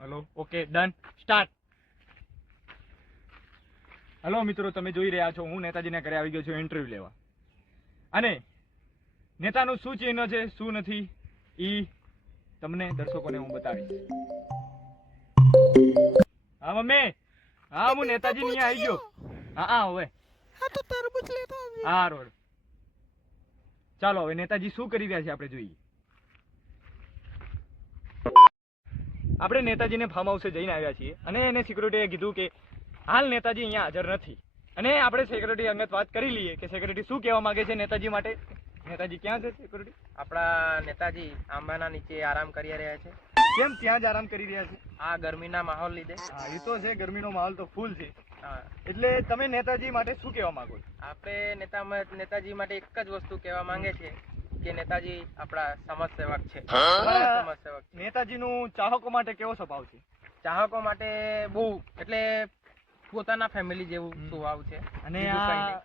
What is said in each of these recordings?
Hello, okay, done, start. Hello મિત્રો, તમે જોઈ રહ્યા છો હું નેતાજીના ઘરે આવી ગયો છું ઇન્ટરવ્યુ લેવા. અને નેતાનું શું ચિહ્ન છે શું નથી ઈ તમને દર્શકોને હું બતાવીશ. હા મમ્મી, હા હું નેતાજી અહીંયા આવી ગયો. હા હવે હા તો તરબૂચ લેતા આવજે. હા રોડ. ચાલો હવે નેતાજી શું કરી રહ્યા છે આપણે જોઈએ. આપણે નેતાજીને ફાર્મ હાઉસે જઈને આવ્યા છીએ અને એને સિક્યુરિટીએ કીધું કે હાલ નેતાજી અહીંયા હાજર નથી. અને આપણે સિક્યુરિટી અંગત વાત કરી લઈએ કે સિક્યુરિટી શું કહેવા માંગે છે નેતાજી માટે. નેતાજી ક્યાં છે સિક્યુરિટી? આપણા નેતાજી આંબાના નીચે આરામ કરી રહ્યા છે. કેમ ત્યાં જ આરામ કરી રહ્યા છે? આ ગરમીના માહોલ લીધે. હા એ તો છે, ગરમીનો માહોલ તો ફૂલ છે. હા, એટલે તમે નેતાજી માટે શું કહેવા માંગો છો? આપણે નેતાજી માટે એક જ વસ્તુ કહેવા માંગે છે કે નેતાજી આપણા સમાજ સેવક છે. તમારા સમાજ સેવક છે. નેતાજીનું ચાહકો માટે કેવો સ્વભાવ છે? ચાહકો માટે બહુ એટલે પોતાના ફેમિલી જેવું સ્વભાવ છે. અને બીજું કંઈ નહીં.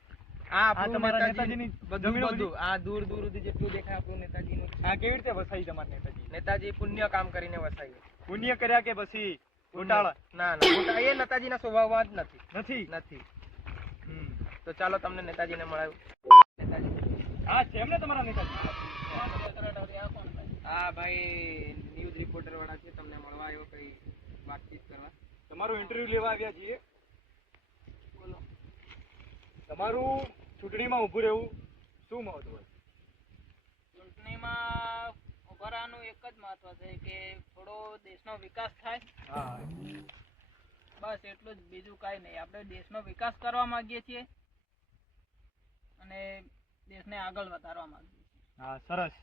આ આપણું તમારા નેતાજીની બધું બધું આ દૂર દૂર સુધી જેટલું દેખાય આપણું નેતાજીનું. આ કેવી રીતે વસાઈ તમારા નેતાજી? નેતાજી પુણ્ય કામ કરીને વસાઈએ. પુણ્ય કર્યા કે પછી ગોટાળા? ના એ નેતાજીના સ્વભાવમાં જ નથી. નથી. તો ચાલો તમને નેતાજીને મળાવું. નેતાજી હા છે એમને તમારા નેતાજી? હા ભાઈ, ન્યૂઝ રિપોર્ટર વાળા છે, તમને મળવા આવ્યો કઈ વાતચીત કરવા. તમારું ઇન્ટરવ્યુ લેવા આવ્યા છીએ. બોલો. તમારું ચૂંટણીમાં ઊભું રહેવું શું મહત્વ છે? ચૂંટણીમાં ઉભા રહેવાનું એક જ મહત્વ છે કે થોડો દેશનો વિકાસ થાય. હા, બસ એટલું જ, બીજું કાંઈ નહીં. આપણે દેશનો વિકાસ કરવા માંગીએ છીએ અને દેશને આગળ વધારવા માંગીએ છીએ. હા સરસ.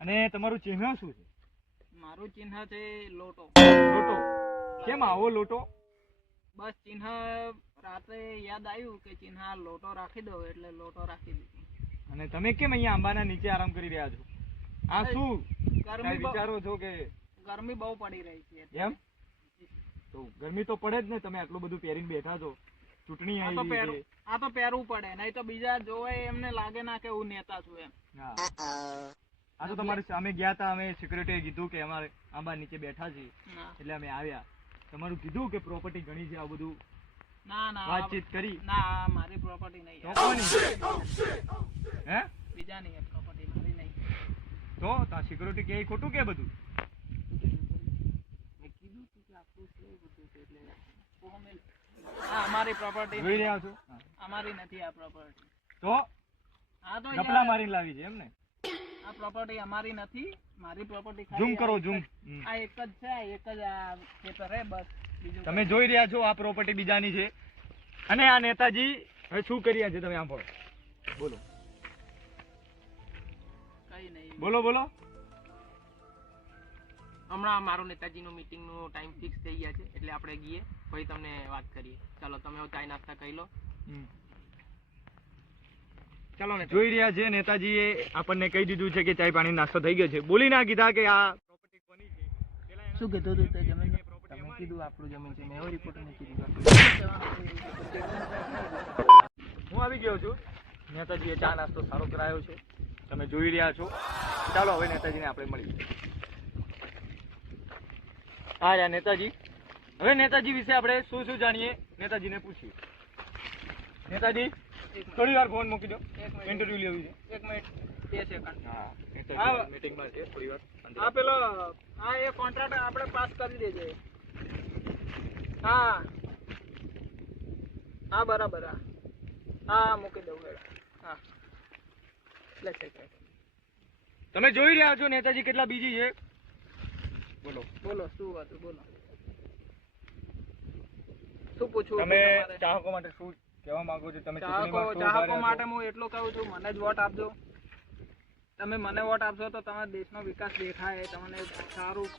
અને તમારું ચિહ્ન શું છે? મારું ચિહ્ન છે લોટો. લોટો. કેમ આવો લોટો? બસ ચિહ્ન રાત્રે યાદ આવ્યું કે ચિહ્ન લોટો રાખી દો એટલે લોટો રાખી દીધું. અને તમે કેમ અહીંયા આંબાના નીચે આરામ કરી રહ્યા છો? આ શું ગરમી વિચારો છો કે ગરમી બહુ પડી રહી છે એમ? તો ગરમી તો પડે જ ને, તમે આટલું બધું પહેરીને બેઠા છો. ચૂંટણી આવી છે. આ તો પહેરવું પડે, નહીં તો બીજા જોવે એમને લાગે ના કે હું નેતા છું એમ. હા, આ તો તમારી સામે ગયા હતા, અમે સિક્યુરિટીએ કીધું કે અમારે આંબા નીચે બેઠા છીએ એટલે અમે આવ્યા. તમારું કીધું કે પ્રોપર્ટી ઘણી છે, આ બધું ના ના વાતચીત કરી. ના, મારી પ્રોપર્ટી નહીં. તો કોની? હે? બીજાની પ્રોપર્ટી, મારી નહીં. તો સિક્યુરિટી કે ખોટું કે બધું? મેં કીધું તું કે આપણું છે બધું છે એટલે હા, અમારી પ્રોપર્ટી જોઈ રહ્યા છો? અમારી નથી આ પ્રોપર્ટી. તો હા તો ડપલા મારીને લાવી છે એમ ને? આ પ્રોપર્ટી અમારી નથી. મારી પ્રોપર્ટી ઝૂમ કરો, ઝૂમ. આ એક જ છે, આ એક જ આ પેપર હે બસ. બીજું તમે જોઈ રહ્યા છો આ પ્રોપર્ટી બીજાની છે. અને આ નેતાજી હવે શું કરી રહ્યા છે તમે આમ બોલો. બોલો કઈ નહીં. બોલો બોલો. હમણાં મારું નેતાજીનું મીટિંગનું ટાઈમ ફિક્સ થઈ ગયા છે એટલે આપણે ગઈએ પછી તમને વાત કરીએ. ચાલો તમે ચાય નાસ્તા કરી લો. ચાલો ને. જોઈ રહ્યા છે નેતાજીએ આપણને કહી દીધું છે કે ચાય પાણી નાસ્તો થઈ ગયો છે. બોલી ના કીધા કે આ પ્રોપર્ટી કોની છે. શું કીધું તું તે જમીન? તમે કીધું આપણું જમીન છે, મેં એવો રિપોર્ટ નથી કીધું. હું આવી ગયો છું. નેતાજીએ ચા નાસ્તો સારો કરાયો છે, તમે જોઈ રહ્યા છો. ચાલો હવે નેતાજીને આપણે મળીએ. હા યા નેતાજી. હવે નેતાજી વિશે આપણે શું શું જાણીએ, નેતાજીને પૂછીએ. નેતાજી થોડી વાર ફોન મૂકી દો, ઇન્ટરવ્યુ લેવી છે. 1 મિનિટ 2 સેકન્ડ. હા, નેતાજી મીટિંગમાં છે, થોડી વાર. આ પેલો આ એ કોન્ટ્રાક્ટ આપણે પાસ કરી દેજે. હા હા બરાબર. હા મૂકી દઉં મેડમ. હા લે છે. તમે જોઈ રહ્યા છો નેતાજી કેટલા બીજી છે. બોલો બોલો શું હતું, બોલો શું પૂછવું તમે તમારે? ચાહકો માટે શું કહેવા માંગો છો? તમે ચાહકો માટે હું એટલું કહું છું, મને જ વોટ આપજો. તમે મને વોટ આપશો તો તમારા દેશનો વિકાસ દેખાય, તમને સારું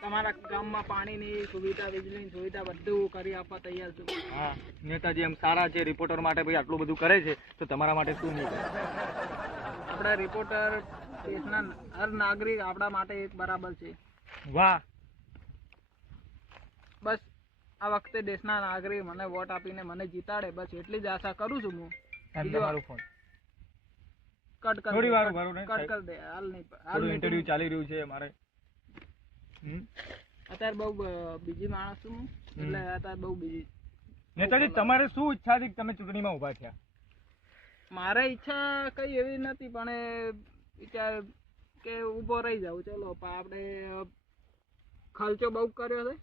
તમારા ગામમાં પાણીની સુવિધા, વીજળીની સુવિધા બધું કરી આપવા તૈયાર છું. હા, નેતાજી એમ સારા છે, રિપોર્ટર માટે ભાઈ આટલું બધું કરે છે, તો તમારા માટે શું નહીં કરે? આપણા રિપોર્ટર દેશના હર નાગરિક આપણા માટે એક બરાબર છે. વાહ. બસ આ વખતે દેશના નાગરિક મને વોટ આપીને મને જીતાડે, બસ એટલી જ આશા કરું છું હું. તમારો ફોન કટ કર થોડી દે, વાર કટ ઉભા રહો ને, કટ કર દે. હાલ નહીં ઇન્ટરવ્યુ ચાલી રહ્યું છે મારે. અત્યારે બહુ બીજી માણસ છું હું, એટલે અત્યારે બહુ બીજી. નેતાજી તમારે શું ઈચ્છા હતી કે તમે ચૂંટણીમાં ઉભા થયા? મારે ઈચ્છા કઈ એવી નથી, પણ એ વિચાર કે ઊભો રહી જાવ. ચલો પણ આપણે ખર્ચો બહુ કર્યો છે,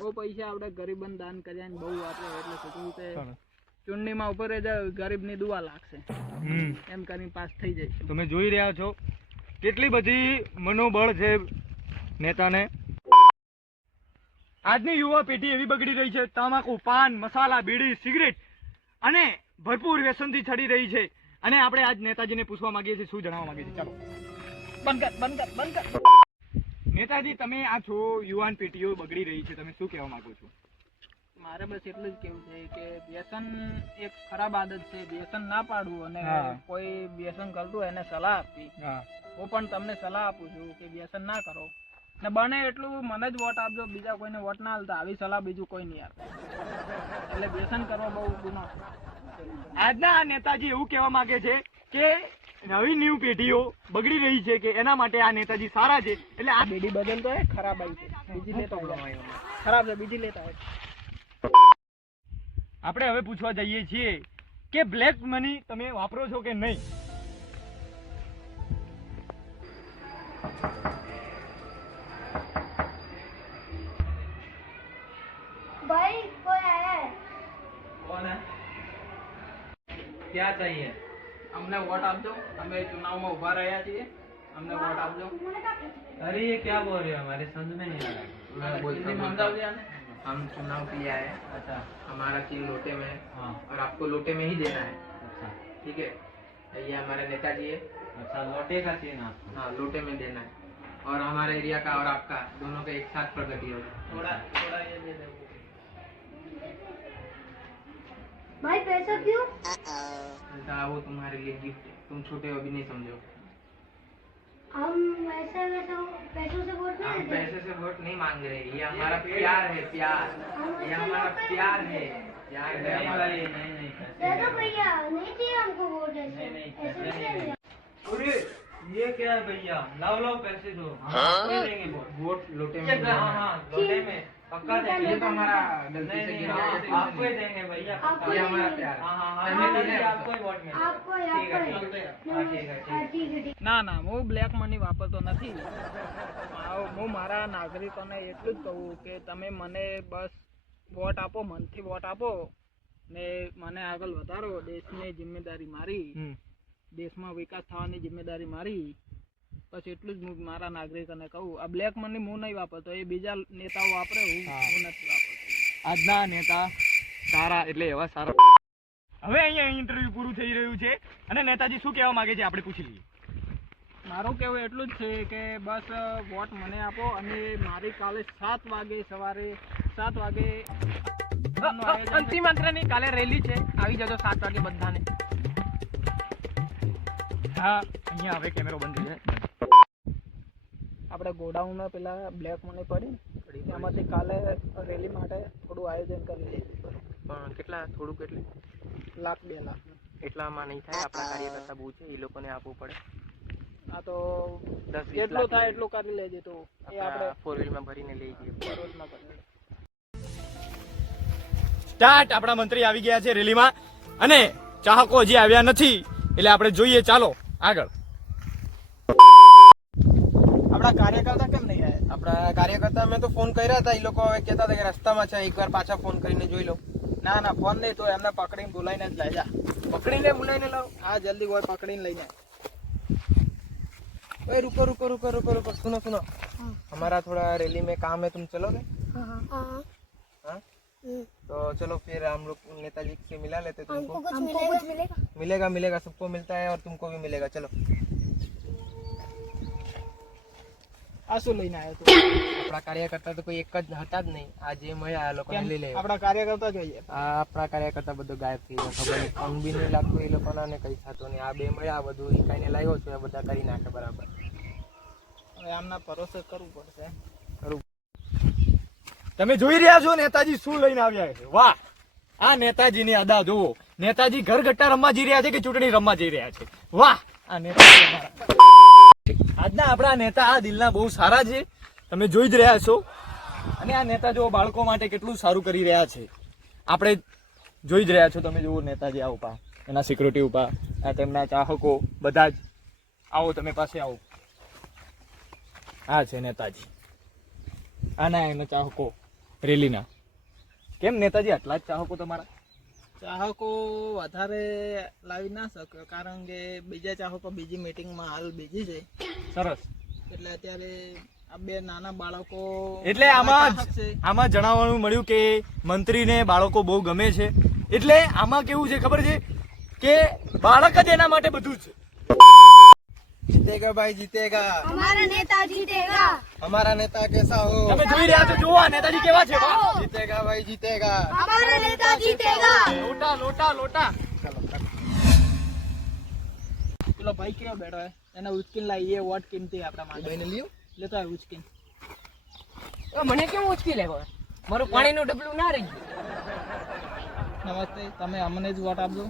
બહુ પૈસા આપણે ગરીબન દાન કર્યા ને બહુ આપણે, એટલે કીધું કે ચૂંટણીમાં ઉભો રહી જાવ, ગરીબની દુઆ લાગશે એમ કરીને પાસ થઈ જાય. તમે જોઈ રહ્યા છો કેટલી બધી મનોબળ છે નેતાને. આજની યુવા પેઢી એવી બગડી રહી છે, તમાકુ, પાન, મસાલા, બીડી, સિગરેટ અને ભરપૂર વ્યસનથી ચડી રહી છે. અને આપણે આજ નેતાજીને પૂછવા માંગીએ છીએ શું જણાવવા માંગીએ છીએ. ચાલો બંધ કર. નેતાજી, તમે આ છો, યુવાન પેઢીઓ બગડી રહી છે, તમે શું કહેવા માંગો છો? મારે બસ એટલું જ કેવું છે કે વ્યસન એક ખરાબ આદત છે, વ્યસન ના પાડવું. અને કોઈ વ્યસન કરતું હોય એને સલાહ આપવી. હું પણ તમને સલાહ આપું છું કે વ્યસન ના કરો, ને બને એટલું મને જ વોટ આપજો, બીજા કોઈને વોટ ના આપતા. આવી સલાહ બીજું કોઈ નહીં આપે. એટલે વ્યસન કરવો બહુ ગુનો. આજના આ નેતાજી એવું કહેવા માંગે છે કે નવી ન્યૂ પેઢીઓ બગડી રહી છે, કે એના માટે આ નેતાજી સારા છે. એટલે આ બીડી બદલતો હોય, ખરાબ આવી છે, બીજી લેતા હોય. ખરાબ છે, બીજી લેતા હોય. આપણે હવે પૂછવા જઈએ છીએ કે બ્લેક મની તમે વાપરો છો કે નહીં? भाई कोई आया है? કોણ હે? ક્યાં ચાહીએ? અમને વોટ આપજો, અમે ચુનાવમાં ઉભા રહ્યા છીએ, અમને વોટ આપજો. अरे ये क्या बोल रहे हो, हमारे समझ में नहीं आ रहा है. हिंदी में समझाओ यार. हम चुनाव के लिए आए हैं. अच्छा. हमारा चीज लोटे में है. हाँ. और आपको लोटे में ही देना है. अच्छा. ठीक है. ये हमारे नेताजी है. अच्छा, लोटे का सीन आपको. हाँ, लोटे में देना है. और हमारे एरिया का और आपका दोनों का एक साथ प्रगति होगी. थोड़ा ये दे दो. भाई पैसा क्यों? बेटा वो तुम्हारे लिए गिफ्ट है, तुम छोटे हो अभी नहीं समझो. हम ऐसा वैसा पैसों से वोट हम नहीं देते। पैसे से वोट नहीं मांग रहे, ये हमारा प्यार है, प्यार. ये हमारा प्यार है, प्यार है हमारा. दे दो भैया, नहीं चाहिए हमको वोट ऐसे ऐसे नहीं चाहिए। अरे ये क्या है भैया, लाओ लाओ पैसे दो, हाँ? देंगे वोट लोटे में देना है. हाँ, लोटे में पक्का देंगे. ये तो हमारा गलती से गिर गया, ये तो आपको ही देंगे भैया. आपको ये ही हमारा देंगे। प्यार है. हाँ हाँ हाँ, हमें नहीं, देना है आपको ही वोट मिलेगा. आपको ही, ठीक है, आपको ठीक ही। है. हाँ, ठीक है, ठीक है. हाँ, ठीक है, ठीक ના હું બ્લેક મની વાપરતો નથી. હું મારા નાગરિકોને એટલું જ કહું કે તમે મને બસ વોટ આપો, મનથી વોટ આપો ને મને આગળ વધારો. દેશની જિમ્મેદારી મારી, દેશમાં વિકાસ થવાની જિમ્મેદારી મારી. બસ એટલું જ હું મારા નાગરિકોને કહું. આ બ્લેક મની હું નહીં વાપરતો, એ બીજા નેતાઓ વાપરે, હું નથી વાપરતો. આજના નેતા સારા એટલે એવા સારા. હવે અહીંયા ઇન્ટરવ્યુ પૂરું થઈ રહ્યું છે અને નેતાજી શું કહેવા માંગે છે આપણે પૂછી લઈએ. મારું કહેવું એટલું જ છે કે બસ વોટ મને આપો અને મારી કાલે 7 વાગે સવારે 7 વાગે અંતિમ અંતરની કાલે રેલી છે, આવી જજો 7 વાગે બધાને. હા, અહીંયા હવે કેમેરો બંધ છે. આપણે ગોડાઉનમાં પેલા બ્લેક મની પડી, એમાંથી કાલે રેલી માટે થોડું આયોજન કરી દઈએ. પણ કેટલા, થોડું કેટલું? 1 લાખ 2 લાખ એટલામાં નહીં થાય, આપણા કાર્યકર્તા બહુ છે, એ લોકોને આપવું પડે. આ તો 10-20 જેટલું લાખ થાય એટલું કરી લેજે. તો એ આપણે 4 વ્હીલમાં ભરીને લઈ જઈએ. રોજના કરીએ. સ્ટાર્ટ. આપણા મંત્રી આવી ગયા છે રેલીમાં અને ચાહકો હજી આવ્યા નથી, એટલે આપણે જોઈએ. ચાલો આગળ. આપણા કાર્યકર્તા કેમ નહીં આવ્યા? આપણા કાર્યકર્તા મેં તો ફોન કર્યા હતા, એ લોકો હવે કહેતા હતા કે રસ્તામાં છે, એકવાર પાછા ફોન કરીને જોઈ લો. ના ના, ફોન નહીં, તો એમને પકડીને બોલાવીને જ લઈ જા. પકડીને બોલાવીને લાવો. હા, જલ્દી હોય પકડીને લઈ જાય. ओए रुको रुको रुको रुको रुको, सुनो सुनो. हमारा थोड़ा रैली में काम है, तुम चलोगे? हाँ। हाँ? तो चलो फिर हम लोग नेताजी से मिला लेते तुमको. हमको कुछ मिलेगा? मिलेगा मिलेगा, सबको मिलता है और तुमको भी मिलेगा. चलो. આ શું લઈને આવ્યો તું? આપણા કાર્યકર્તા તો કોઈ એક જ હતા જ નહીં, આ જે મળ્યા આ લોકોને લઈ લેવા. આપણા કાર્યકર્તા જોઈએ. આ આપણા કાર્યકર્તા બધું ગાયબ થઈ ગયા, ખબર નહીં, ફોન બી નહીં લાગતું એ લોકોના ને કઈ થતું નહીં. આ બે મળ્યા, બધું ઈકાઈને લાવ્યો છું, એ બધા કરી નાખે બરાબર. હવે આમના ભરોસે કરવું પડશે. તમે જોઈ રહ્યા છો નેતાજી શું લઈને આવ્યા છે. વાહ, આ નેતાજીની અદા જુઓ. નેતાજી ઘર ગટ્ટા રમવા જઈ રહ્યા છે કે ચૂંટણી રમવા જઈ રહ્યા છે. વાહ, આ નેતાજી અમારા. આજના આપણા નેતા આ દિલના બહુ સારા છે તમે જોઈ જ રહ્યા છો. અને આ નેતાજીઓ બાળકો માટે કેટલું સારું કરી રહ્યા છે આપણે જોઈ જ રહ્યા છો. તમે જુઓ નેતાજી આ ઉભા, એના સિક્યુરિટી ઉભા, આ તેમના ચાહકો બધા જ. આવો તમે પાસે આવો. આ છે નેતાજી, આના એના ચાહકો રેલીના. કેમ નેતાજી આટલા જ ચાહકો તમારા? ચાહકો વધારે લાવી ના શક્યો કારણ કે બીજા ચાહકો બીજી મીટિંગમાં હાલ બીજી છે. સરસ. એટલે અત્યારે આ બે નાના બાળકો એટલે આમાં ચાહક છે. આમાં જણાવવાનું મળ્યું કે મંત્રીને બાળકો બહુ ગમે છે. એટલે આમાં કેવું છે ખબર છે કે બાળક જ એના માટે બધું છે. જીતેગા ભાઈ જીતેગા, हमारा नेता जीतेगा। हमारा नेता कैसा हो? તમે જોઈ રહ્યા છો, જુઓ આ નેતાજી કેવા છે. વાહ! जीतेगा भाई जीतेगा. हमारा नेता जीतेगा। લોટા લોટા લોટા. પેલો ભાઈ કેવો બેઠો હે એને ઉચકીને લાવીએ વોટ કિંમતી આપણા માટે. બેને લ્યો. લેતો આવ ઉચકીને. મને કેમ ઉચકી લેવો? મારું પાણીનું ડબલું ના રહી ગયું. નમસ્તે, તમે અમને જ વોટ આપજો.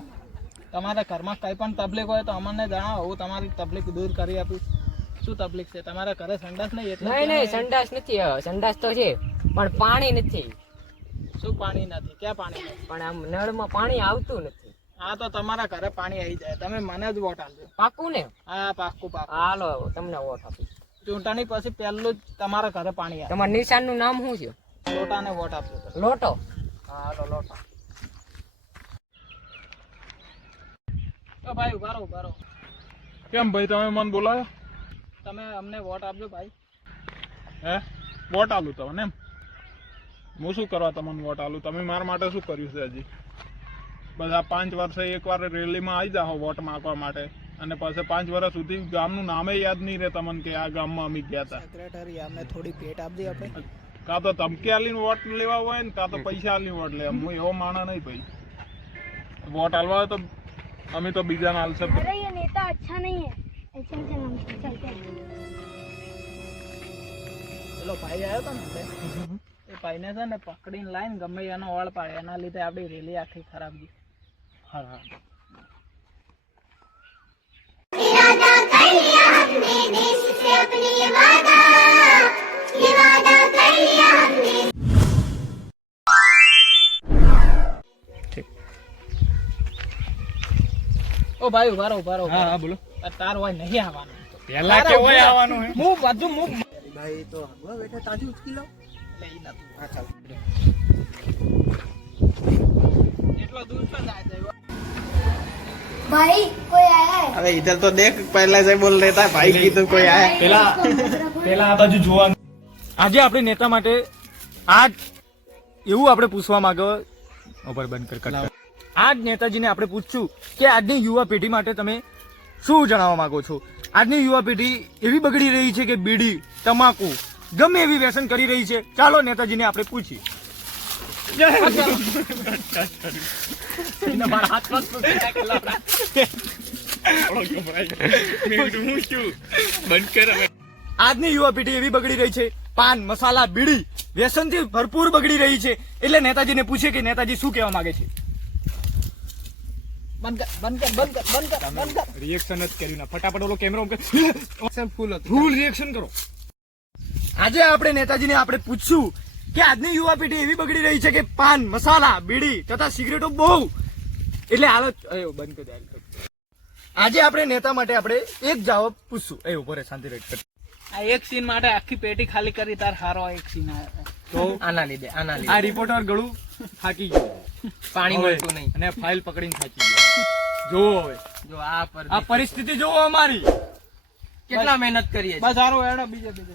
તમારા ઘરમાં કંઈ પણ તકલીફ હોય તો અમને જણાવો, હું તમારી તકલીફ દૂર કરી આપીશ. શું તકલીફ છે તમારા ઘરે? સંડાસ નહીં એટલે નહીં સંડાસ નથી. સંડાસ તો છે પણ પાણી નથી. શું પાણી નથી? ક્યાં પાણી નથી? પણ આમ નળમાં પાણી આવતું નથી. હા તો તમારા ઘરે પાણી આવી જાય. તમે મને જ વોટ આપજો. પાકું ને? હા પાક્કું પાક્કું. હાલો તમને વોટ આપીશ. ચૂંટણી પછી પહેલું જ તમારા ઘરે પાણી આવે. તમારા નિશાનનું નામ શું છે? લોટાને વોટ આપજો. લોટો. હાલો લોટો. તો ભાઈ ઉભા રહો, ઉભા રહો. કેમ ભાઈ તમે મને બોલાયો? તમે અમને વોટ આપજો ભાઈ. હે વોટ આલું તમને? એમ હું શું કરવા તમને વોટ આલું? તમે મારા માટે શું કર્યું છે હજી? બધા 5 વર્ષે એકવાર રેલીમાં આવી જાઓ વોટ માંગવા માટે અને પછી 5 વર્ષ સુધી ગામનું નામે યાદ નહીં રહે તમને કે આ ગામમાં અમે ગયા હતા. સેક્રેટરી અમને થોડી ભેટ આપજે આપણે. કાં તો ધમકી આલીને વોટ લેવા હોય ને કાં તો પૈસા આલીને વોટ લેવા. હું એવો માણસ નહીં ભાઈ. વોટ આલવા હોય તો અમે તો બીજાને આલશે. अरे ये नेता अच्छा नहीं है, ऐसे ऐसे हम चलते हैं। પેલો ભાઈ આવ્યો હતો ને એટલે એ ભાઈને છે ને પકડીને લાઈને ગમે એનો ઓળ પાડે, એના લીધે આપણી રેલી આખી ખરાબ ગઈ. હા હા. ઓ ભાઈ ઉભા રહો, ઉભા રહો. હા હા બોલો. તાર હોય નહીં આવવાનું. પહેલા કેવો આવવાનું હે? હું બધું હું ભાઈ તો હગવા બેઠા તાજી ઉચકી લો. લઈ નતું. હા ચાલ. એટલો દૂર તો જાય છે. भाई कोई आया है? अबे इधर तो देख पहले से बोल रहा था भाई की तो कोई आया. પેલા આ બાજુ જોવાનું. આજે આપણે નેતા માટે આજ એવું આપણે પૂછવા માંગો ઉપર બંધ કર. આજ નેતાજીને આપણે પૂછશું કે આજની યુવા પેઢી માટે તમે શું જણાવવા માંગો છો? આજની યુવા પેઢી એવી બગડી રહી છે કે બીડી, તમાકુ ગમે એવી વ્યસન કરી રહી છે. ચાલો નેતાજીને આપણે પૂછીએ. આજની યુવા પેઢી એવી બગડી રહી છે, પાન, મસાલા, બીડી વ્યસનથી ભરપૂર બગડી રહી છે. એટલે નેતાજીને પૂછે કે નેતાજી શું કહેવા માંગે છે. બંધ કર, બંધ કર, બંધ કર, બંધ કર, બંધ કર. રિએક્શન જ કર્યું ના. ફટાફટ ઓલો કેમેરો फुल होती ફૂલ રિએક્શન કરો. આજે આપણે નેતાજીને આપણે પૂછશું કે આજની યુવા પેઢી એવી બગડી રહી છે કે પાન, મસાલા, બીડી તથા સિગરેટો બહુ એટલે હાલત બંધ કરી દે. આજે આપણે નેતા માટે આપણે એક જવાબ પૂછશું. એ ઉપર શાંતિ રહે. આ એક સીન માટે આખી પેટી ખાલી કરી તાર હારો એક સીન આવ્યો. તો આના લીધે આ રિપોર્ટર ગળું થાકી ગયું પાણી હવે. મળતું નહીં. અને ફાઇલ પકડીને થાકી ગયો. જોવો હવે જો આ પર આ પરિસ્થિતિ જોવો અમારી. કેટલા મહેનત કરીએ છીએ. બસ હારો એડો બીજે બીજે